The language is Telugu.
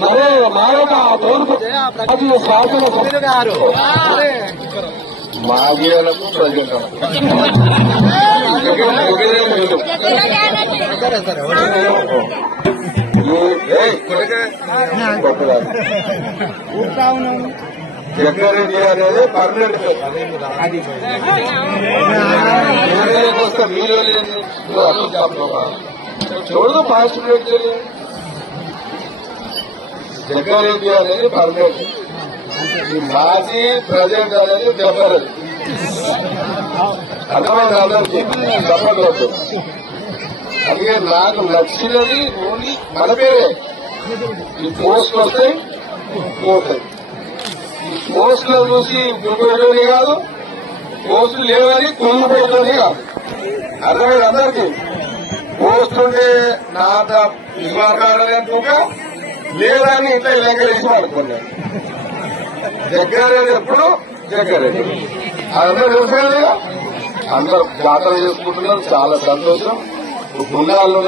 మరే మారక తోలుకు శాసన సభ్యులు గారు మాగేలకు ప్రజెంట్ జగ్గారెడ్డి అనేది పర్మనెంట్ వస్తే మీరు చూడదు ఫాస్ట్ జగ్గారెడ్డి అనేది పర్మనెంట్ మాజీ ప్రజెంట్ అనేది జగ్గారెడ్డి అర్థమైంది అందరికీ తప్పదు. అందుకే నాకు నచ్చినది ఓన్లీ మన పేరే ఈ పోస్ట్ వస్తాయి పోతాయి. ఈ పోస్టులో చూసి గుర్తుపెట్టేది కాదు, పోస్టులు లేవని కుళ్ళిపోయేది కాదు. అర్థమైంది అందరికీ. పోస్ట్ ఉంటే నాట నివారణని అంటుగా లేదని ఇంట్లో లెక్కలేసి వాడుకున్నాను. జగ్గారెడ్డి ఎప్పుడు జగ్గారెడ్డి అందరూ తెలుసు. అందరూ జాతర చేసుకుంటున్నారు, చాలా సంతోషం. గుండాలు